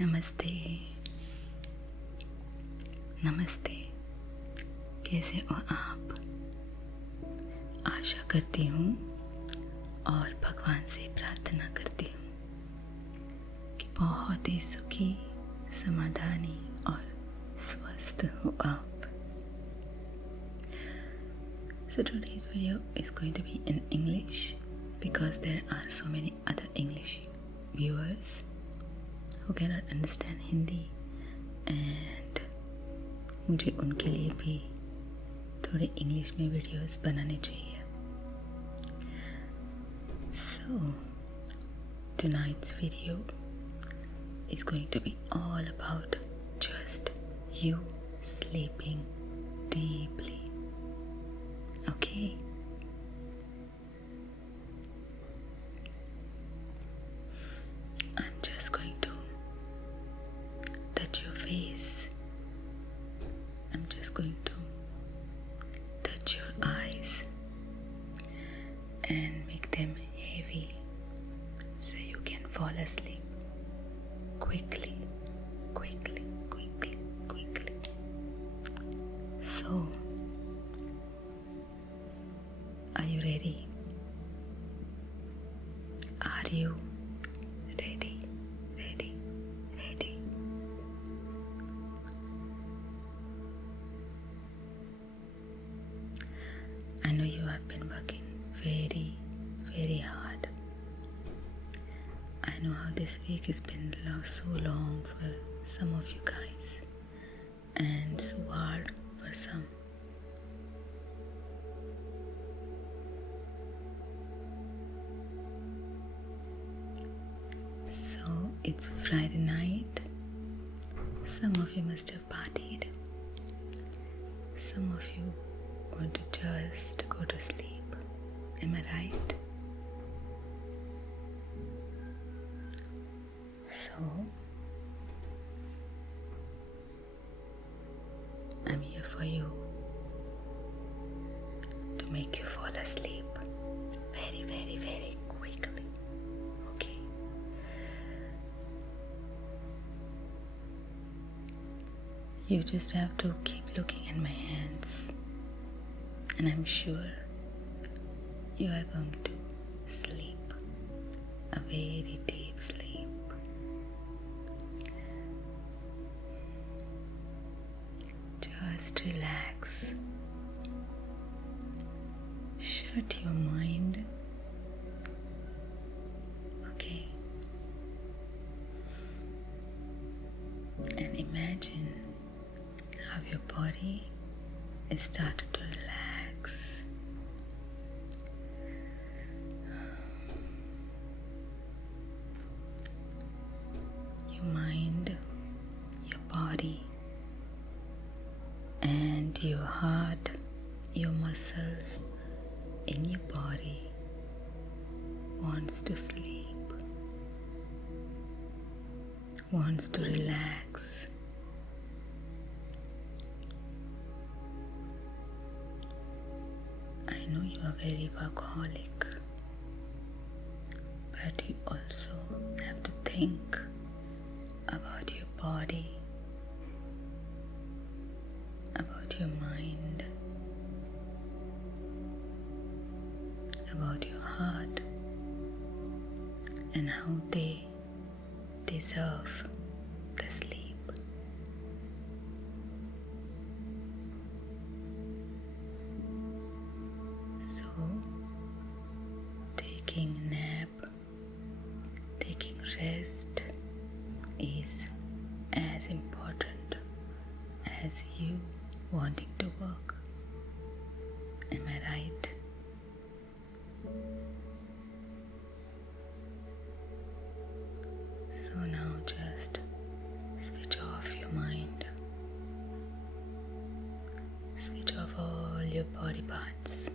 नमस्ते। नमस्ते। कैसे हो आप? आशा करती हूँ और भगवान से प्रार्थना करती हूँ कि बहुत ही सुखी, समाधानी और स्वस्थ हो आप। So today's video is going to be in English because there are so many other English viewers who cannot understand Hindi and मुझे उनके लिए भी थोड़े इंग्लिश में वीडियोस बनाने चाहिए. So tonight's video is going to be all about just you sleeping deeply. Okay? I'm just going to touch your face. I'm just going to touch your eyes and make them heavy so you can fall asleep quickly. So, are you ready? Are you ready? I know you have been working very hard. I know how this week has been so long for some of you guys and so hard for some. So it's Friday night. Some of you must have partied. Some of you want to just go to sleep. Am I right? So I'm here for you to make you fall asleep very quickly. Okay? You just have to keep looking at my hands, and I'm sure you are going to sleep a very deep sleep. Just relax. Shut your mind. Okay? And imagine how your body is starting to relax. Your mind, your body, and your heart, your muscles in your body wants to sleep, wants to relax. I know you are very workaholic, but you also have to think about your body, about your mind, about your heart, and how they deserve the sleep. So, taking a nap, taking rest is as important as you wanting to work. Am I right? So now just switch off your mind. Switch off all your body parts.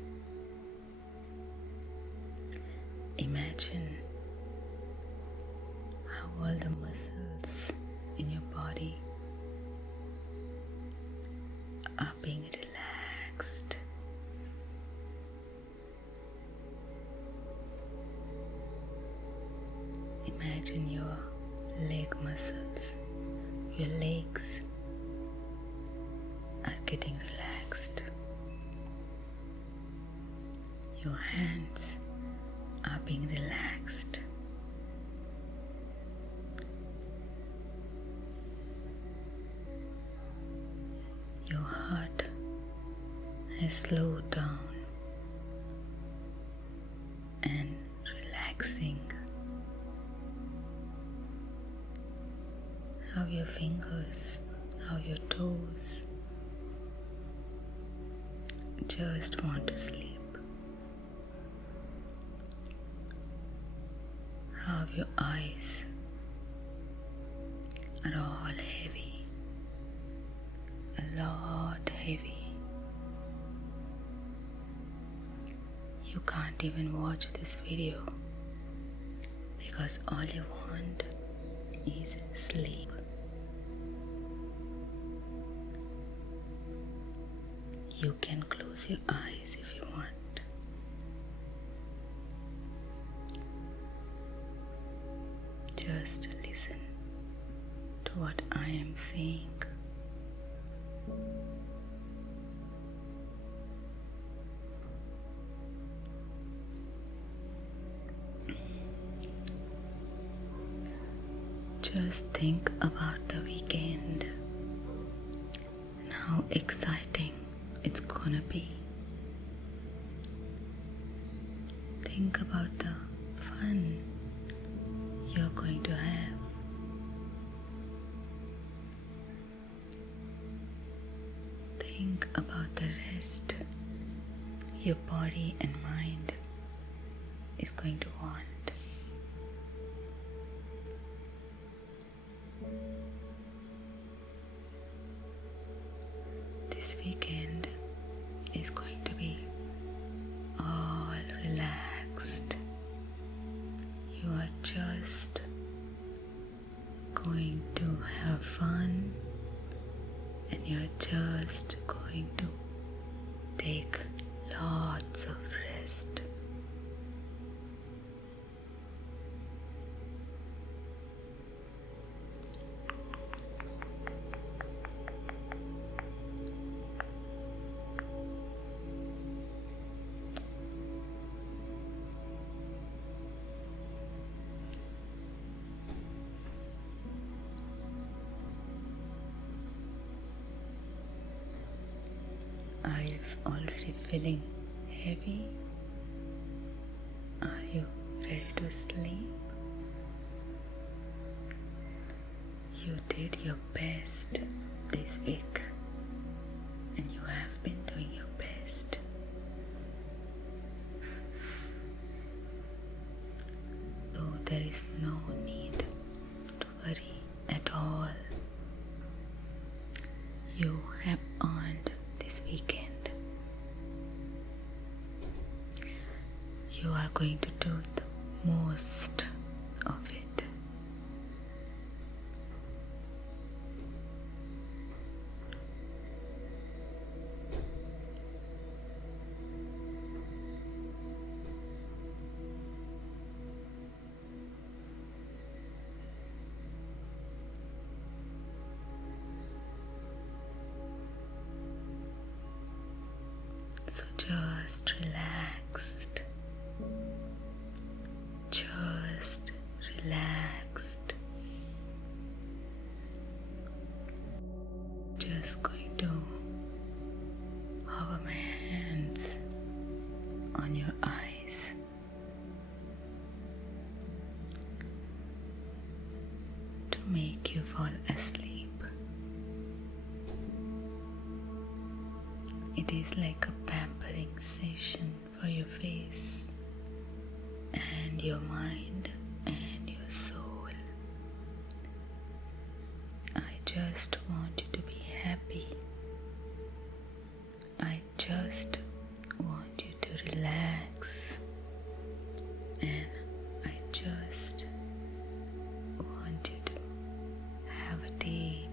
Imagine how all the muscles in your body are being relaxed. Imagine your leg muscles Your legs are getting relaxed. Your hands are being relaxed. Your heart has slowed down and relaxing. How your fingers, how your toes just want to sleep. How your eyes are all heavy, a lot heavy. You can't even watch this video because all you want is sleep. You can close your eyes if you want. Just listen to what I am saying. Just think about the weekend and how exciting it's gonna be. Think about the fun you're going to have. Think about the rest your body and mind is going to want. This weekend is going to be all relaxed. You are just going to have fun and you're just going to take lots of rest. Are you already feeling heavy? Are you ready to sleep? You did your best this week and you have been doing your best. Though there is no need to worry at all. You have earned this weekend. You are going to do the most of it. So just relaxed. Just relaxed. Just going to hover my hands on your eyes. To make you fall asleep. It is like a pampering session for your face and your mind and your soul. I just want you to be happy. I just want you to relax. And I just want you to have a deep,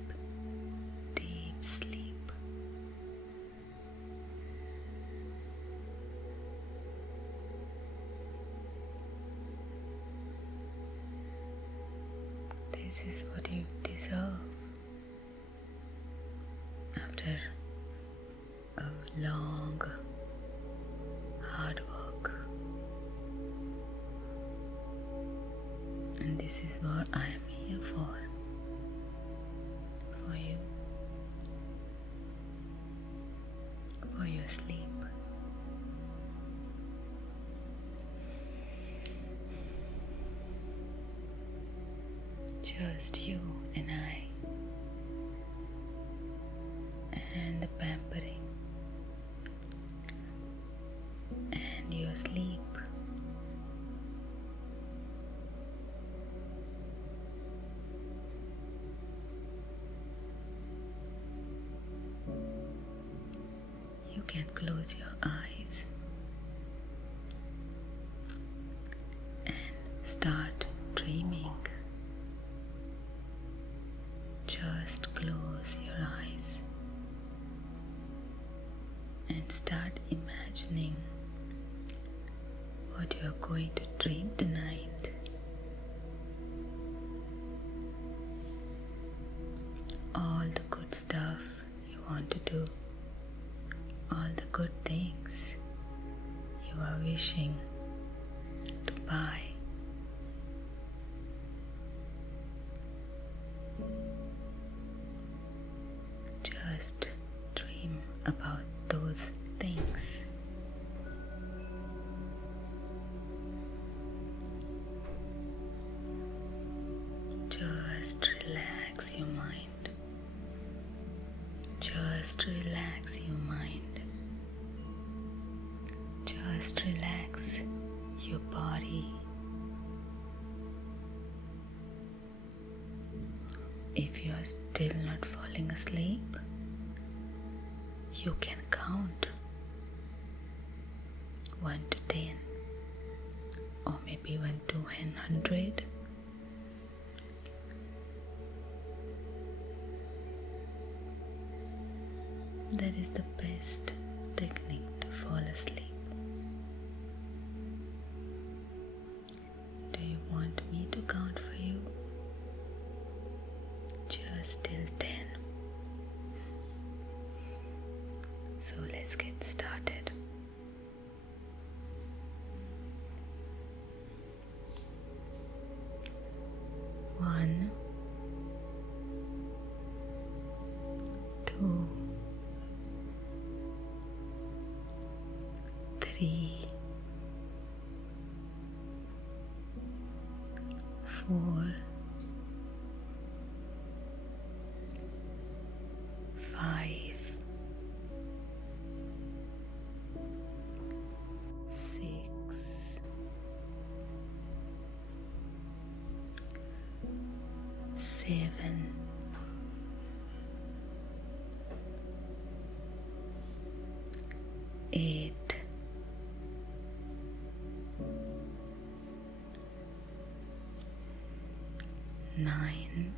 deep sleep. This is what you deserve. after a long, hard work. And this is what I am here for you, for your sleep. Just you and I, and the pampering, and your sleep. You can close your eyes and start dreaming. Just close your eyes and start imagining what you are going to dream tonight. All the good stuff you want to do, all the good things you are wishing to buy. Just dream about those things. Just relax your mind. Just relax your mind. Just relax your body. If you are still not falling asleep, you can count 1 to 10, or maybe 1 to 100. That is the best technique to fall asleep. Do you want me to count for you? Just till 10. So let's get started. 1, 2, 3, 4, 5, 6, 7, 8, 9,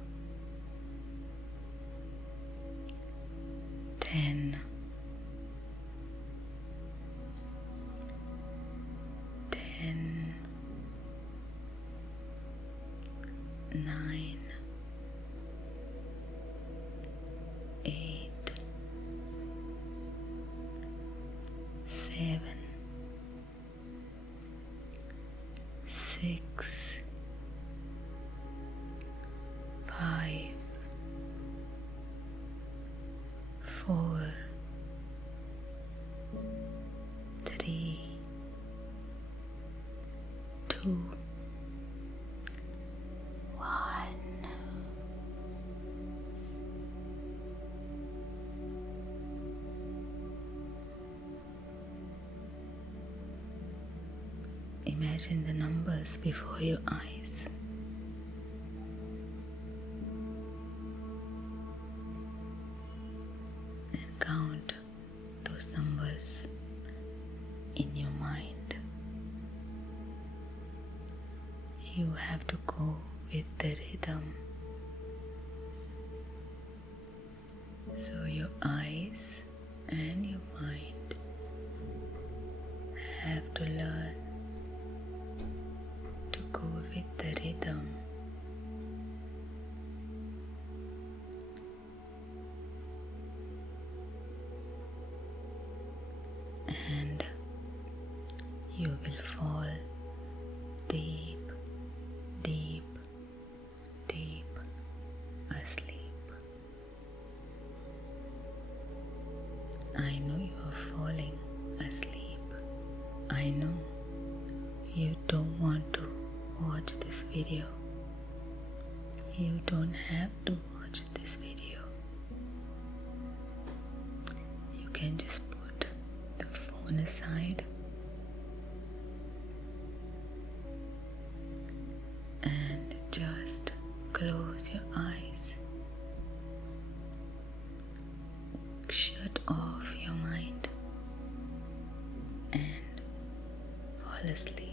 10, 9, 8, 7, 6, 5, 4, 3, 2, 1. Imagine the numbers before your eyes. And count those numbers in your mind. You have to go with the rhythm. So your eyes and your mind have to learn to go with the rhythm. video. You don't have to watch this video. You can just put the phone aside and just close your eyes. Shut off your mind and fall asleep.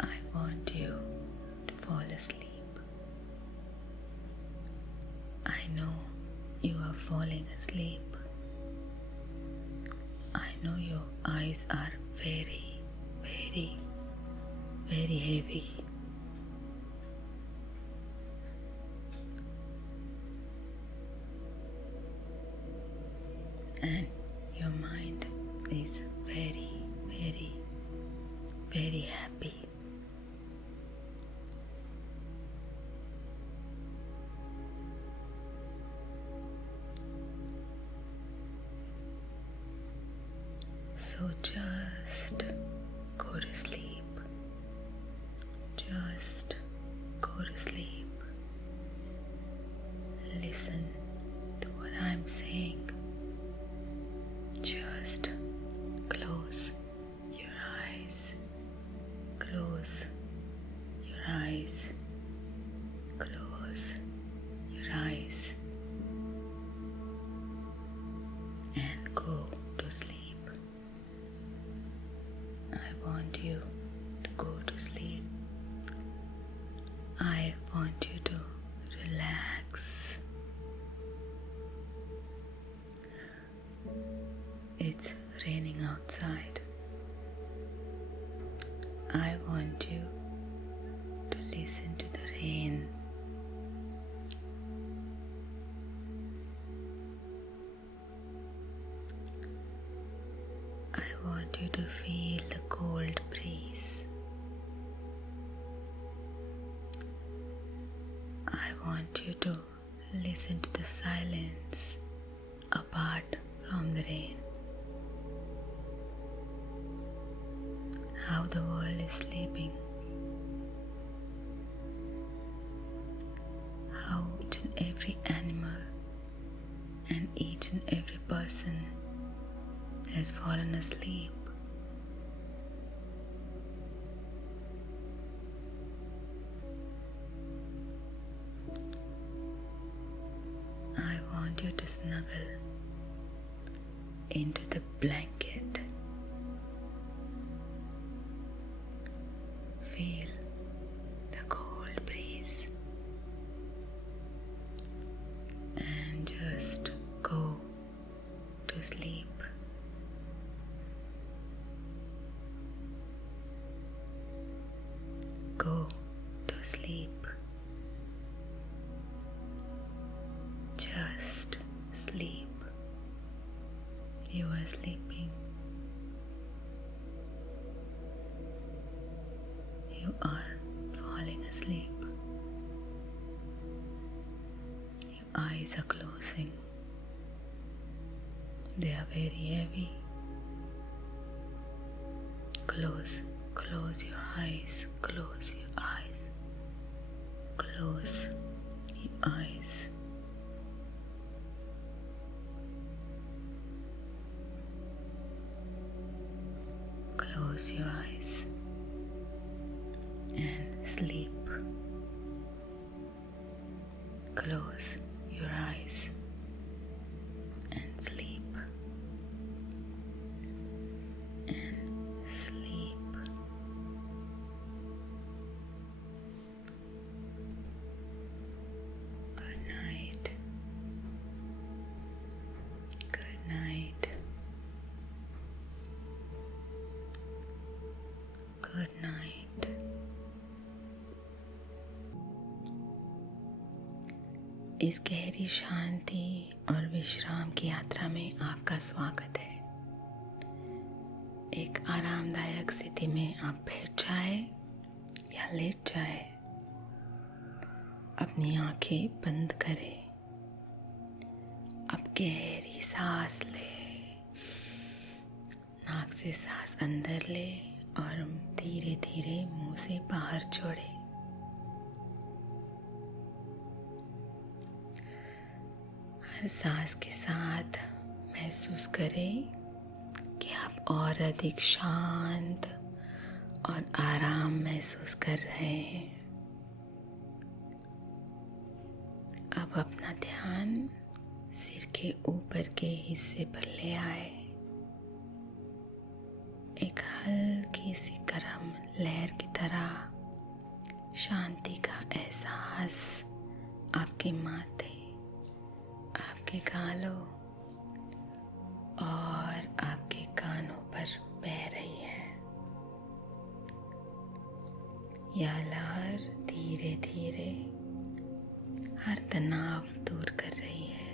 I want you to fall asleep. I know you are falling asleep. I know your eyes are very, very, very heavy. And your mind is very, very, very happy. So just go to sleep. Just go to sleep. Listen to what I'm saying. Just close your eyes. Close your eyes. Close your eyes. And go to sleep. I want you to go to sleep. I want you to relax. It's raining outside. I want you to listen to the rain. I want you to feel the cold breeze. I want you to listen to the silence apart from the rain. How the world is sleeping. How each and every animal and each and every person has fallen asleep. I want you to snuggle into the blanket. Feel the cold breeze and just go to sleep. Go to sleep. Just sleep. You are sleeping. You are falling asleep. Your eyes are closing. They are very heavy. Close your eyes. Close your eyes. Close your eyes. Close your eyes and sleep. Close your eyes and sleep. And sleep. Good night. Good night. Good night. इस गहरी शांति और विश्राम की यात्रा में आपका स्वागत है। एक आरामदायक स्थिति में आप बैठ जाए या लेट जाए। अपनी आंखें बंद करें। अब गहरी सांस ले। नाक से सांस अंदर ले और धीरे धीरे मुंह से बाहर छोड़े। हर सांस के साथ महसूस करें कि आप और अधिक शांत और आराम महसूस कर रहे हैं। अब अपना ध्यान सिर के ऊपर के हिस्से पर ले आए। एक हल्की सी गर्म लहर की तरह शांति का एहसास आपके माथे, आपके गालों और आपके कानों पर बह रही है। यह लहर धीरे धीरे हर तनाव दूर कर रही है।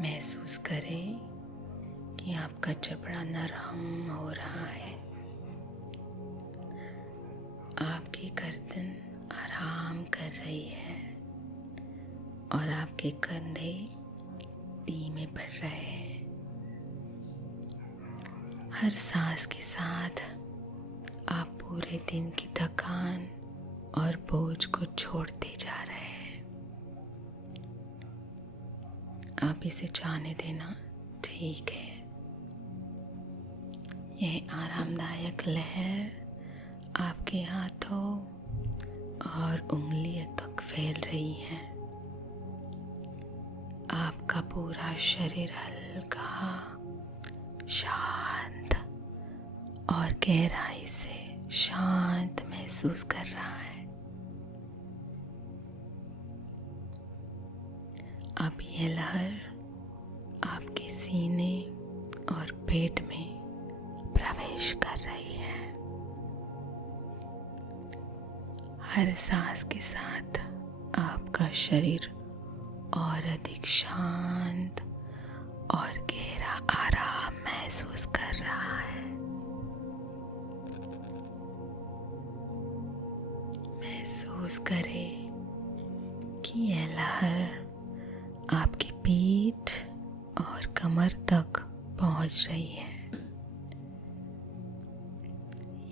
महसूस करें कि आपका जबड़ा नरम हो रहा है। आपकी गर्दन आराम कर रही है और आपके कंधे धीमे पड़ रहे हैं। हर सांस के साथ आप पूरे दिन की थकान और बोझ को छोड़ते जा रहे हैं। आप इसे जाने देना ठीक है। यह आरामदायक लहर आपके हाथों और उंगलियों तक फैल रही है। आपका पूरा शरीर हल्का, शांत और गहराई से शांत महसूस कर रहा है। अब यह लहर आपके सीने और पेट में प्रवेश कर रही है। हर सांस के साथ आपका शरीर और अधिक शांत और गहरा आराम महसूस कर रहा है। महसूस करें कि यह लहर आपकी पीठ और कमर तक पहुंच रही है।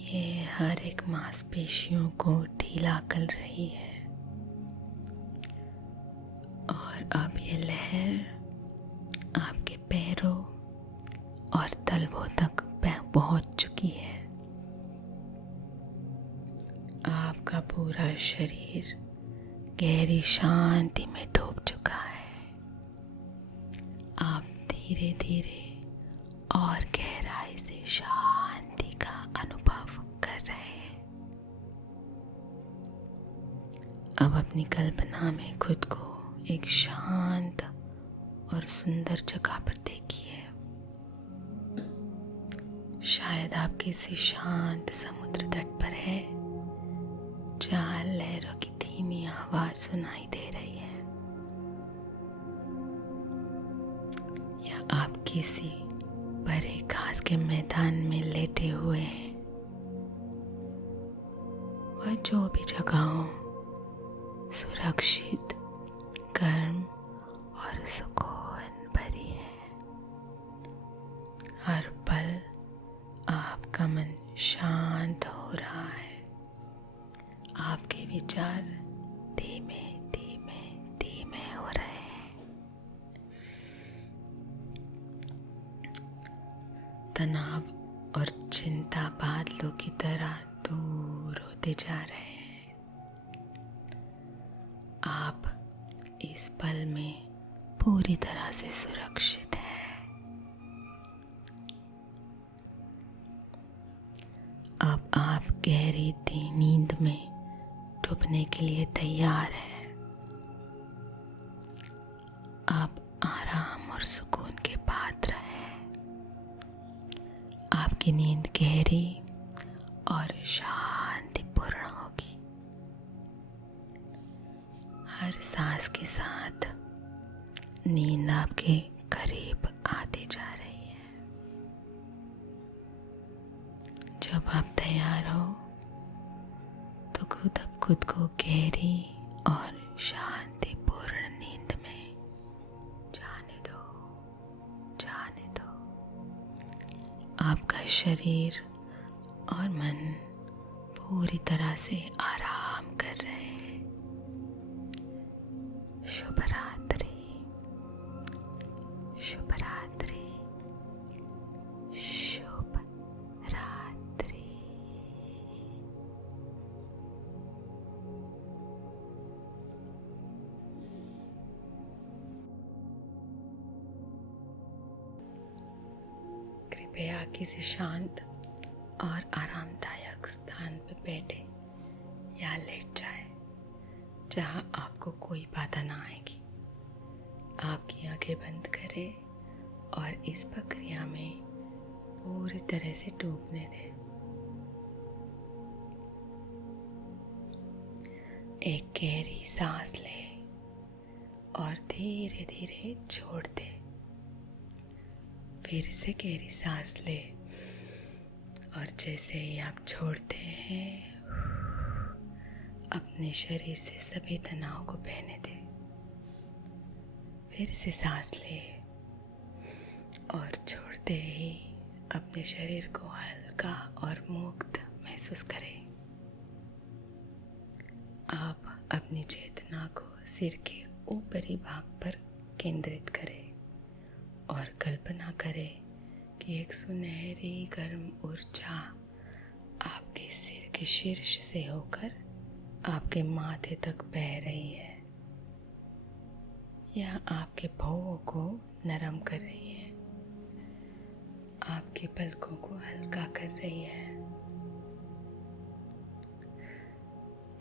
ये हर एक मांसपेशियों को ढीला कर रही है और अब ये लहर आपके पैरों और तलवों तक पहुंच चुकी है। आपका पूरा शरीर गहरी शांति में डूब चुका है। आप धीरे धीरे और गहराई से शांति का अनुभव कर रहे हैं। अब अपनी कल्पना में खुद को एक शांत और सुंदर जगह पर देखिए। शायद आप किसी शांत समुद्र तट पर है, जहाँ लहरों की धीमी आवाज सुनाई दे रही है, या आप किसी बड़े घास के मैदान में लेटे हुए हैं। वह जो भी जगह हो, सुरक्षित, गर्म और सुकून भरी है। हर पल आपका मन शांत हो रहा है। आपके विचार धीमे धीमे धीमे हो रहे हैं। तनाव और चिंता बादलों की तरह दूर होते जा रहे हैं। आप इस पल में पूरी तरह से सुरक्षित हैं। अब आप गहरी नींद में डूबने के लिए तैयार हैं। आप आराम और सुकून के पात्र हैं। आपकी नींद गहरी और शांतिपूर्ण होगी। हर सांस के साथ नींद आपके करीब आते जा रही है। जब आप तैयार हो तो खुद को गहरी और शांतिपूर्ण नींद में जाने दो। शरीर और मन पूरी तरह से आराम कर रहे हैं। शुभ रात्रि, शुभ रात्रि, शुभ रात्रि। कृपया किसी शांत और आरामदायक स्थान पर बैठे या लेट जाए जहां आपको कोई बाधा ना आएगी। आपकी आंखें बंद करें और इस प्रक्रिया में पूरी तरह से डूबने दें। एक गहरी सांस लें और धीरे धीरे छोड़ दें। फिर से गहरी सांस लें और जैसे ही आप छोड़ते हैं अपने शरीर से सभी तनाव को बहने दें। फिर से सांस लें और छोड़ते ही अपने शरीर को हल्का और मुक्त महसूस करें। आप अपनी चेतना को सिर के ऊपरी भाग पर केंद्रित करें और कल्पना करें कि एक सुनहरी गर्म ऊर्जा आपके सिर के शीर्ष से होकर आपके माथे तक बह रही है। यह आपके भौहों को नरम कर रही है, आपके पलकों को हल्का कर रही है,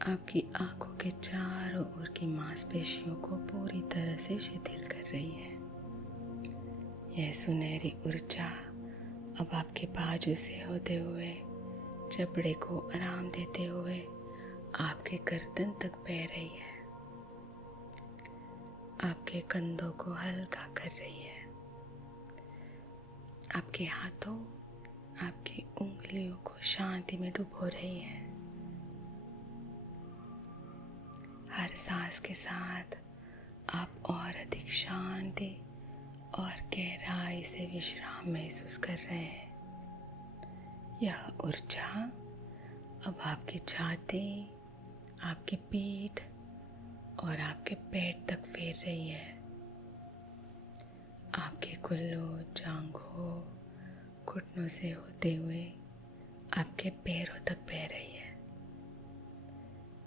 आपकी आंखों के चारों ओर की मांसपेशियों को पूरी तरह से शिथिल कर रही है। यह सुनहरी ऊर्जा अब आपके बाजू से होते हुए जबड़े को आराम देते हुए आपके गर्दन तक बह रही है, आपके कंधों को हल्का कर रही है, आपके हाथों, आपकी उंगलियों को शांति में डुबो रही है। हर सांस के साथ आप और अधिक शांति और गहराई से विश्राम महसूस कर रहे हैं। यह ऊर्जा अब आपकी छाती, आपकी पीठ और आपके पेट तक फैल रही है। आपके कुल्लों, जांघों, घुटनों से होते हुए आपके पैरों तक बह रही है।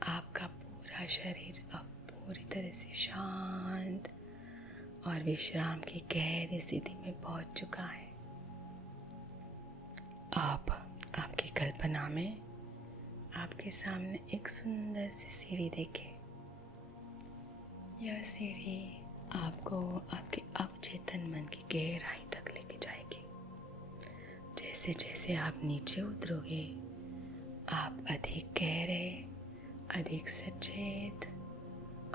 आपका पूरा शरीर अब पूरी तरह से शांत और विश्राम की गहरी स्थिति में पहुंच चुका है। आप आपकी कल्पना में आपके सामने एक सुंदर सी सीढ़ी देखें। यह सीढ़ी आपको आपके अवचेतन मन की गहराई तक लेके जाएगी। जैसे जैसे आप नीचे उतरोगे आप अधिक गहरे, अधिक सचेत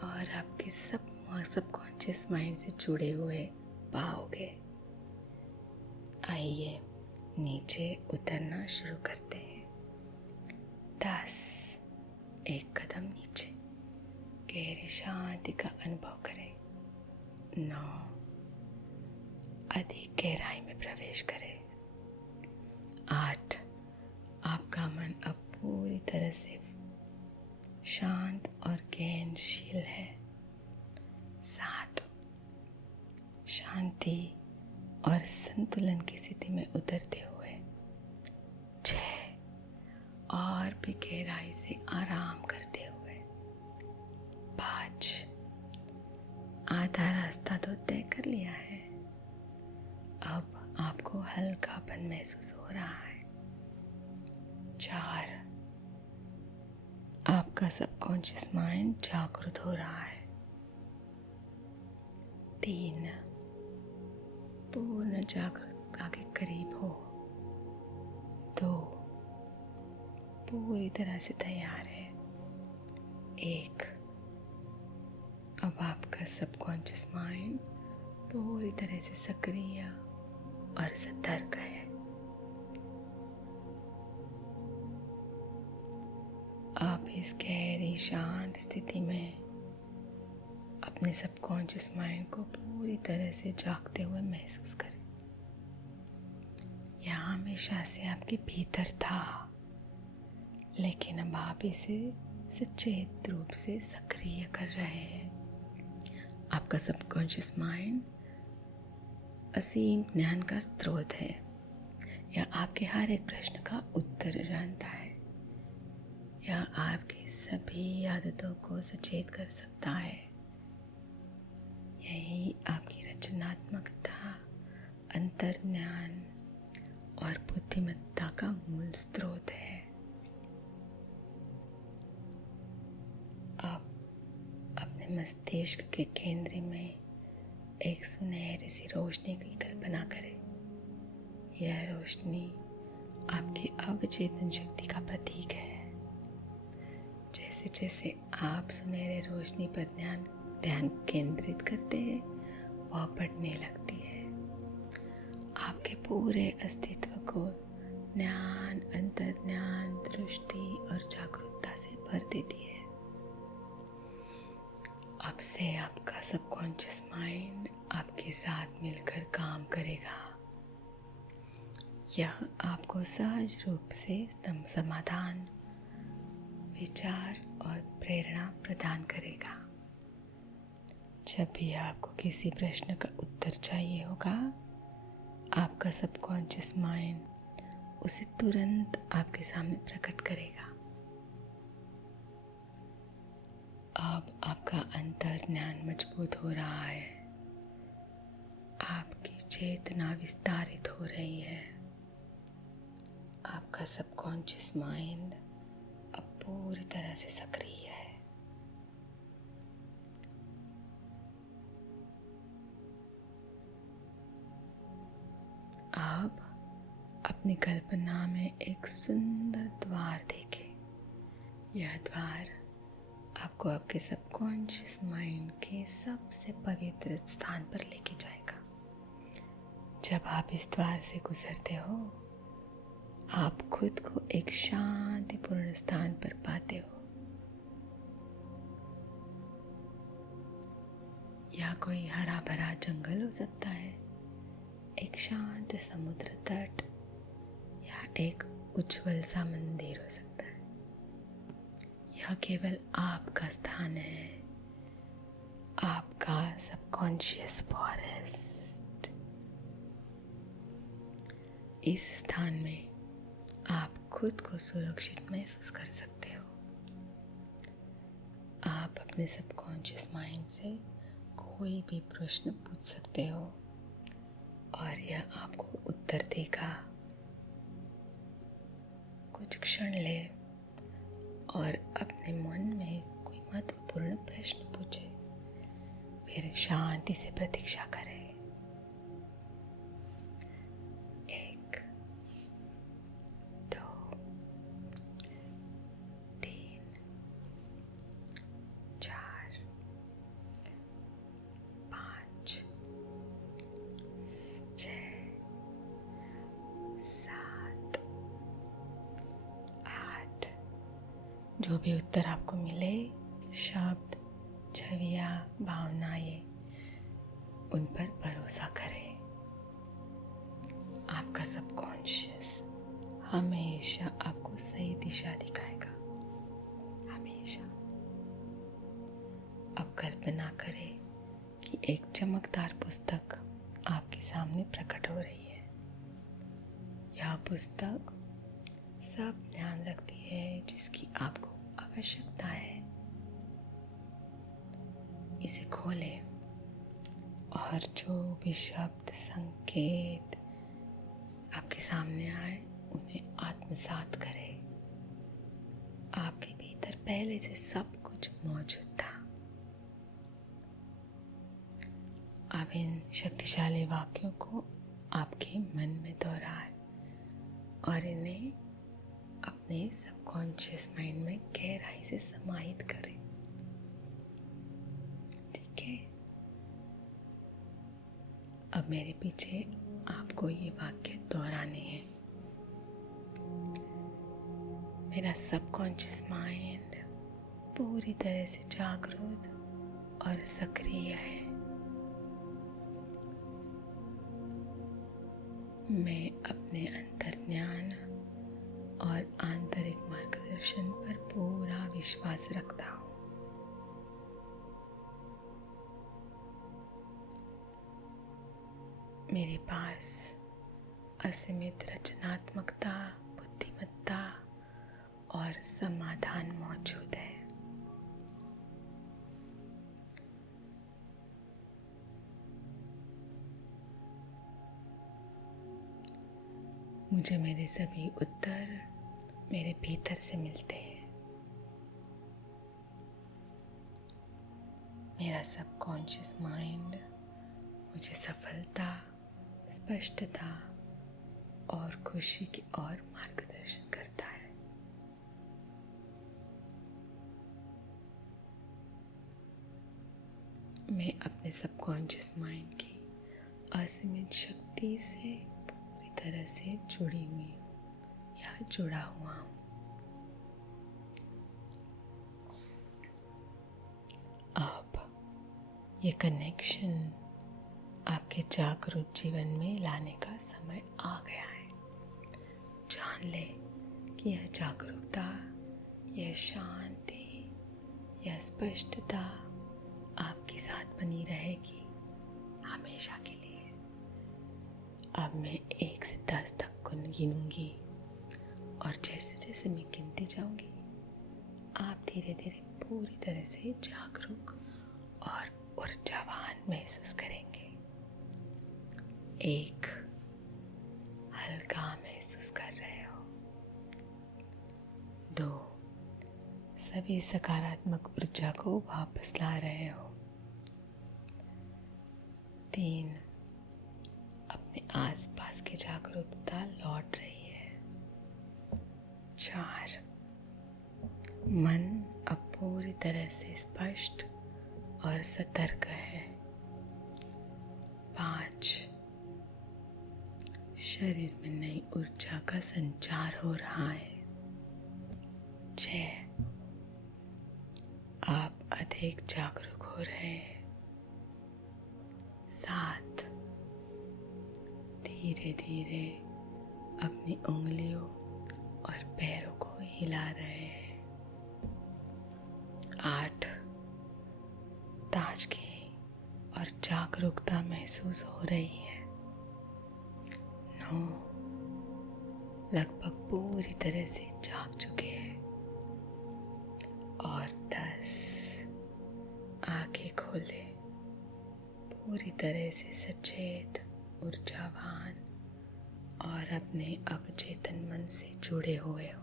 और आपके सबकॉन्शियस माइंड से जुड़े हुए पाओगे। आइए नीचे उतरना शुरू करते हैं। 10, एक कदम नीचे, गहरी शांति का अनुभव करें। 9, अधिक गहराई में प्रवेश करें। 8, आपका मन अब पूरी तरह से शांत और गहनशील है। 7, शांति और संतुलन की स्थिति में उतरते हुए। 6, और भी गहराई से आराम करते हुए। 5, आधा रास्ता तो तय कर लिया है, अब आपको हल्कापन महसूस हो रहा है। 4, आपका सबकॉन्शियस माइंड जागृत हो रहा है। 3, पूर्ण जागरूकता के करीब हो। 2, पूरी तरह से तैयार है। 1, अब आपका सबकॉन्शियस माइंड पूरी तरह से सक्रिय और सतर्क है। आप इस गहरी शांत स्थिति में अपने सबकॉन्शियस माइंड को पूरी तरह से जागते हुए महसूस करें। यह हमेशा से आपके भीतर था, लेकिन अब आप इसे सचेत रूप से सक्रिय कर रहे हैं। आपका सबकॉन्शियस माइंड असीम ज्ञान का स्रोत है। यह आपके हर एक प्रश्न का उत्तर जानता है। यह आपकी सभी आदतों को सचेत कर सकता है। यही आपकी रचनात्मकता, अंतर्ज्ञान और बुद्धिमत्ता का मूल स्रोत है। अब अपने मस्तिष्क के केंद्र में एक सुनहरी सी रोशनी की कल्पना करें। यह रोशनी आपकी अवचेतन शक्ति का प्रतीक है। जैसे जैसे आप सुनहरे रोशनी पर ध्यान केंद्रित करते हैं, वह बढ़ने लगती है। आपके पूरे अस्तित्व को ज्ञान, अंतर्ज्ञान, दृष्टि और जागरूकता से भर देती है। अब से आपका सबकॉन्शियस माइंड आपके साथ मिलकर काम करेगा। यह आपको सहज रूप से समाधान, विचार और प्रेरणा प्रदान करेगा। जब भी आपको किसी प्रश्न का उत्तर चाहिए होगा, आपका सबकॉन्शियस माइंड उसे तुरंत आपके सामने प्रकट करेगा। अब आपका अंतर्ज्ञान मजबूत हो रहा है। आपकी चेतना विस्तारित हो रही है। आपका सबकॉन्शियस माइंड अब पूरी तरह से सक्रिय है। आप अपनी कल्पना में एक सुंदर द्वार देखें। यह द्वार आपको आपके सबकॉन्शियस माइंड के सबसे पवित्र स्थान पर लेके जाएगा। जब आप इस द्वार से गुजरते हो, आप खुद को एक शांतिपूर्ण स्थान पर पाते हो। यह कोई हरा भरा जंगल हो सकता है, एक शांत समुद्र तट या एक उज्जवल सा मंदिर हो सकता है। यह केवल आपका स्थान है, आपका सबकॉन्शियस फॉरेस्ट। इस स्थान में आप खुद को सुरक्षित महसूस कर सकते हो। आप अपने सबकॉन्शियस माइंड से कोई भी प्रश्न पूछ सकते हो और यह आपको उत्तर देगा। कुछ क्षण ले और अपने मन में कोई महत्वपूर्ण प्रश्न पूछे, फिर शांति से प्रतीक्षा करें। 1, 2, 3, 4, 5, 6, 7, 8। जो भी उत्तर आपको मिले, शब्द, छवियाँ, भावनाएं, उन पर भरोसा करें। आपका सबकॉन्शियस हमेशा आपको सही दिशा दिखाएगा, हमेशा। अब कल्पना करें कि एक चमकदार पुस्तक आपके सामने प्रकट हो रही है। यह पुस्तक सब ध्यान रखती है जिसकी आपको आवश्यकता है। इसे खोलें और जो भी शब्द, संकेत आपके सामने आए, उन्हें आत्मसात करें। आपके भीतर पहले से सब कुछ मौजूद था। अब इन शक्तिशाली वाक्यों को आपके मन में दोहराएं और इन्हें अपने सबकॉन्शियस माइंड में गहराई से समाहित करें। ठीक है? अब मेरे पीछे आपको ये वाक्य दोहराने हैं। मेरा सबकॉन्शियस माइंड पूरी तरह से जागरूक और सक्रिय है। मैं अपने अंतर्ज्ञान और आंतरिक मार्गदर्शन पर पूरा विश्वास रखता हूँ। मेरे पास असीमित रचनात्मकता, बुद्धिमत्ता और समाधान मौजूद है। मुझे मेरे सभी उत्तर मेरे भीतर से मिलते हैं। मेरा सबकॉन्शियस माइंड मुझे सफलता, स्पष्टता और खुशी की ओर मार्गदर्शन करता है। मैं अपने सबकॉन्शियस माइंड की असीमित शक्ति से पूरी तरह से जुड़ी हुई हूँ या जुड़ा हुआ हूँ। अब ये कनेक्शन आपके जागरूक जीवन में लाने का समय आ गया है। जान ले कि यह जागरूकता, यह शांति, यह स्पष्टता आपके साथ बनी रहेगी हमेशा के लिए। अब मैं 1 से 10 तक गिनूंगी और जैसे जैसे मैं गिनती जाऊंगी आप धीरे धीरे पूरी तरह से जागरूक और ऊर्जावान महसूस करेंगे। 1, हल्का महसूस कर रहे हो। 2, सभी सकारात्मक ऊर्जा को वापस ला रहे हो। 3, अपने आसपास की जागरूकता लौट रही है। 4, मन अब पूरी तरह से स्पष्ट और सतर्क है। 5, शरीर में नई ऊर्जा का संचार हो रहा है। 6, आप अधिक जागरूक हो रहे हैं। 7, धीरे धीरे अपनी उंगलियों और पैरों को हिला रहे हैं। 8, ताजगी और जागरूकता महसूस हो रही है। 9, लगभग पूरी तरह से जाग चुके हैं। और 10, आंखें खोले, पूरी तरह से सचेत, ऊर्जावान और अपने अवचेतन मन से जुड़े हुए हो।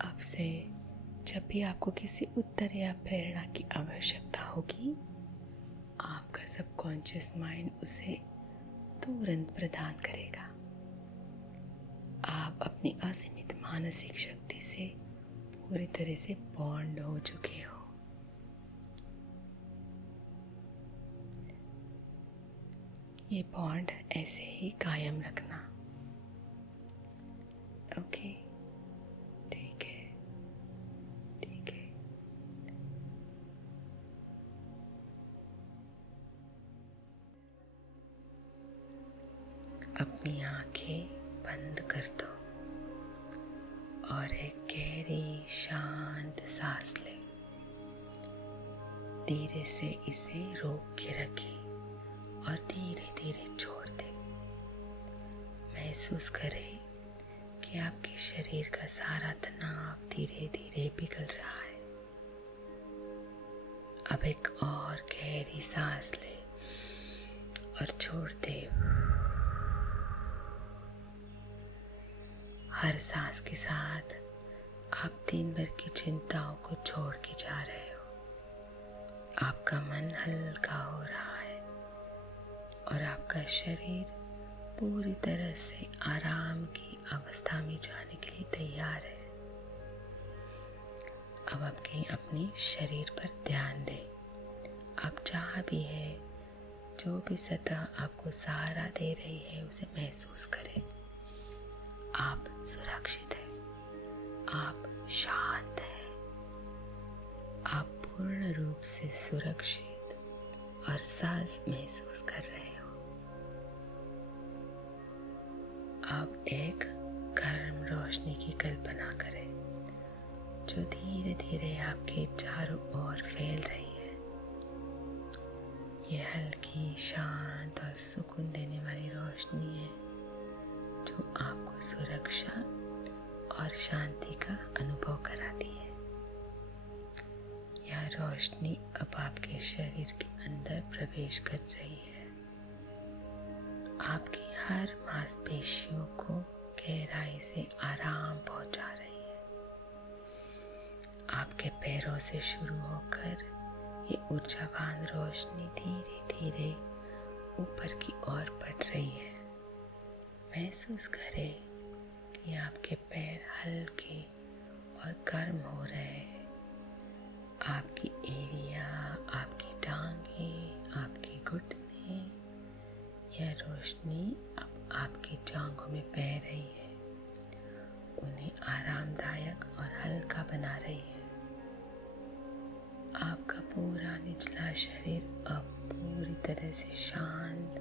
अब से जब भी आपको किसी उत्तर या प्रेरणा की आवश्यकता होगी, आपका सबकॉन्शियस माइंड उसे तुरंत प्रदान करेगा। आप अपनी असीमित मानसिक शक्ति से पूरी तरह से बॉन्ड हो चुके हो। ये बॉन्ड ऐसे ही कायम रखना। ओके, ठीक है, ठीक है। अपनी आंखें बंद कर दो और एक गहरी शांत सांस ले। धीरे से इसे रोक के रखें और धीरे धीरे छोड़ दें। महसूस करें कि आपके शरीर का सारा तनाव धीरे धीरे पिघल रहा है। अब एक और गहरी सांस ले और छोड़ दे। हर सांस के साथ आप दिन भर की चिंताओं को छोड़ के जा रहे हो। आपका मन हल्का हो रहा है और आपका शरीर पूरी तरह से आराम की अवस्था में जाने के लिए तैयार है। अब आप कहीं अपने शरीर पर ध्यान दें। आप जहाँ भी है, जो भी सतह आपको सहारा दे रही है, उसे महसूस करें। आप सुरक्षित हैं, आप शांत हैं, आप पूर्ण रूप से सुरक्षित और सहज महसूस कर रहे हो। अब एक गर्म रोशनी की कल्पना करें जो धीरे धीरे आपके चारों ओर फैल रही है। ये हल्की, शांत और सुकून देने वाली रोशनी है जो आपको सुरक्षा और शांति का अनुभव कराती है। यह रोशनी अब आपके शरीर के अंदर प्रवेश कर रही है, आपकी हर मांसपेशियों को गहराई से आराम पहुंचा रही है। आपके पैरों से शुरू होकर ये ऊर्जावान रोशनी धीरे धीरे ऊपर की ओर बढ़ रही है। महसूस करें कि आपके पैर हल्के और गर्म हो रहे हैं। आपकी एड़ियाँ, आपकी टांगें, आपके घुटने, यह रोशनी अब आपकी जांघों में बह रही है, उन्हें आरामदायक और हल्का बना रही है। आपका पूरा निचला शरीर अब पूरी तरह से शांत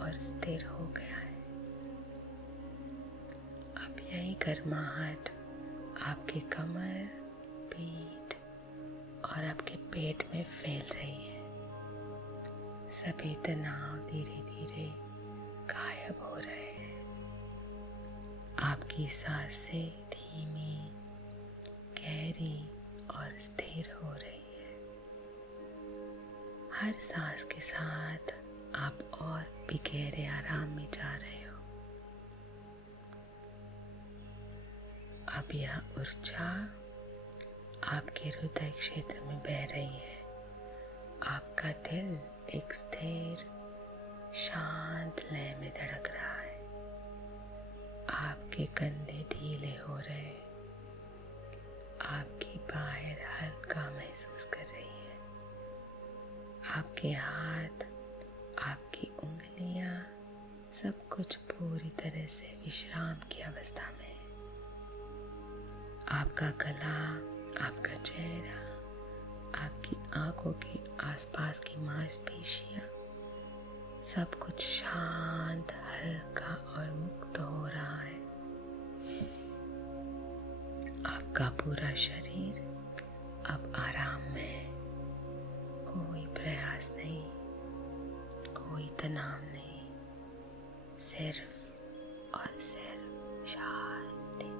और स्थिर हो गया है। अब यही गर्माहट आपके कमर, पीठ और आपके पेट में फैल रही है। सभी तनाव धीरे धीरे गायब हो रहे हैं। आपकी सांसें धीमी, गहरी और स्थिर हो रही है। हर सांस के साथ आप और भी गहरे आराम में जा रहे हो। अब यह ऊर्जा आपके हृदय क्षेत्र में बह रही है। आपका दिल एक स्थिर, शांत लय में धड़क रहा है। आपके कंधे ढीले हो रहे हैं। आपकी बाहें हल्का महसूस कर रही है। आपके हाथ, आपकी उंगलियां, सब कुछ पूरी तरह से विश्राम की अवस्था में है। आपका गला, आपका चेहरा, आपकी आंखों के आसपास की मांसपेशियां, सब कुछ शांत, हल्का और मुक्त हो रहा है। आपका पूरा शरीर अब आराम में है। कोई प्रयास नहीं, कोई तनाव नहीं, सिर्फ और सिर्फ शांति,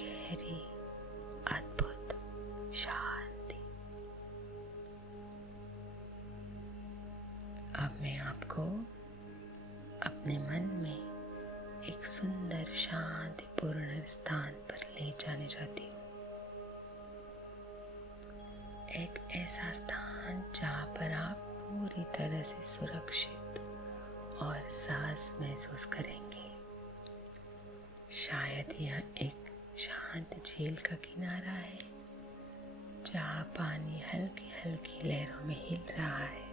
गहरी, अद्भुत शांति। अब मैं आपको अपने मन में एक सुंदर शांतिपूर्ण स्थान पर ले जाने चाहती हूँ। एक ऐसा स्थान जहाँ पर आप पूरी तरह से सुरक्षित और साहस महसूस करेंगे। शायद यह एक शांत झील का किनारा है जहाँ पानी हल्की हल्की लहरों में हिल रहा है,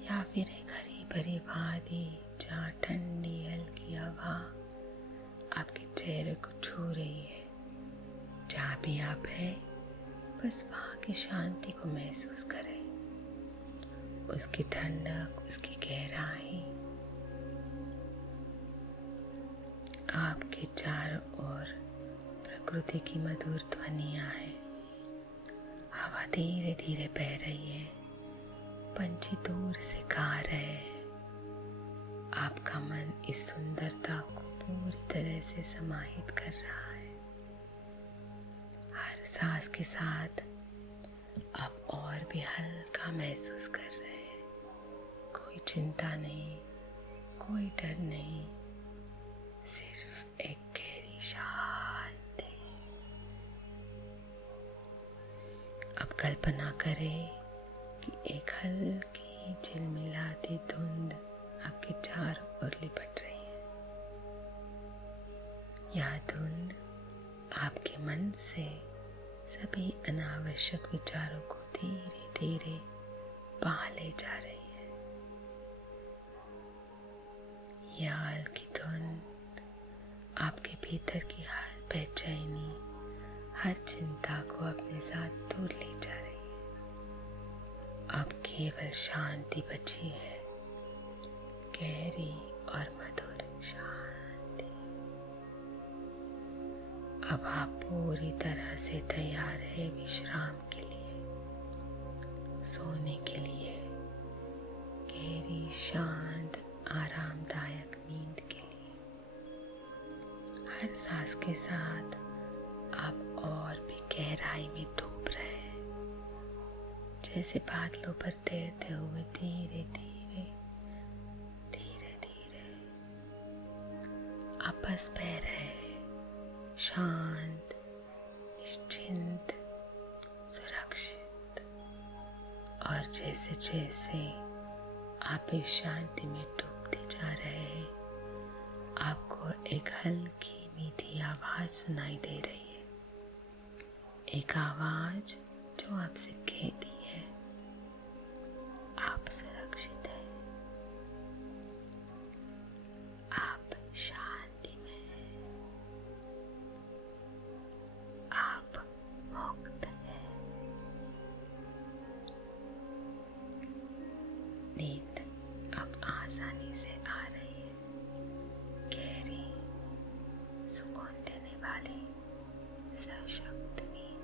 या फिर एक हरी भरी वादी जहाँ ठंडी हल्की हवा आपके चेहरे को छू रही है। जहाँ भी आप हैं, बस वहाँ की शांति को महसूस करें, उसकी ठंडक, उसकी गहराई। आपके चारों ओर प्रकृति की मधुर ध्वनियाँ हैं। हवा धीरे धीरे बह रही है, पंछी दूर से गा रहे हैं। आपका मन इस सुंदरता को पूरी तरह से समाहित कर रहा है। हर सांस के साथ आप और भी हल्का महसूस कर रहे हैं। कोई चिंता नहीं, कोई डर नहीं, सिर्फ एक गहरी शांति। अब कल्पना करें कि एक हल्की झिलमिलाती धुंध आपके चारों ओर लिपट रही है। यह धुंध आपके मन से सभी अनावश्यक विचारों को धीरे धीरे बाहर ले जा रही है। यह हल्की धुंध आपके भीतर की हर बेचैनी, हर चिंता को अपने साथ दूर ले जा रही है। अब केवल शांति बची है, गहरी और मधुर। अब आप पूरी तरह से तैयार है विश्राम के लिए, सोने के लिए, गहरी शांत आरामदायक नींद के लिए। हर सांस के साथ आप और भी गहराई में डूब रहे हैं, जैसे बादलों पर तैरते हुए धीरे धीरे धीरे धीरे आप बस बह रहे हैं, शांत, निश्चिंत, सुरक्षित। और जैसे जैसे आप इस शांति में डूबते जा रहे हैं, आपको एक हल्की मीठी आवाज सुनाई दे रही है। एक आवाज जो आपसे कहती है आप सुरक्षित हैं, आप शांति में हैं, आप मुक्त हैं। नींद अब आसानी से आ रही है, गहरी, सुकून देने वाली, सशक्त नींद।